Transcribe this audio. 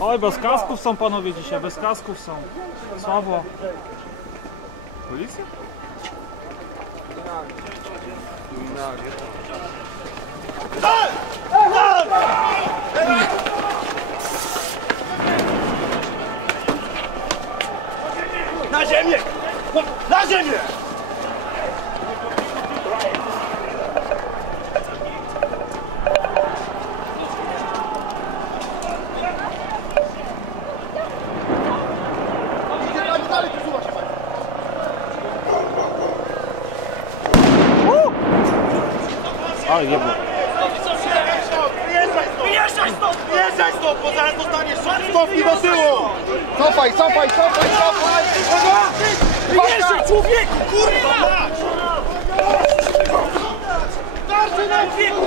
Oj, bez kasków są panowie dzisiaj, bez kasków są. Słabo. Policja? Na ziemię! Na ziemię! Oj, jebło. Wyjeżdżaj stąd! Wyjeżdżaj stąd, bo zaraz dostaniesz Stopnij do tyłu! Cofaj, cofaj, cofaj, cofaj! Wyjeżdżaj człowieku, kurwa mać! Starczy na wieku!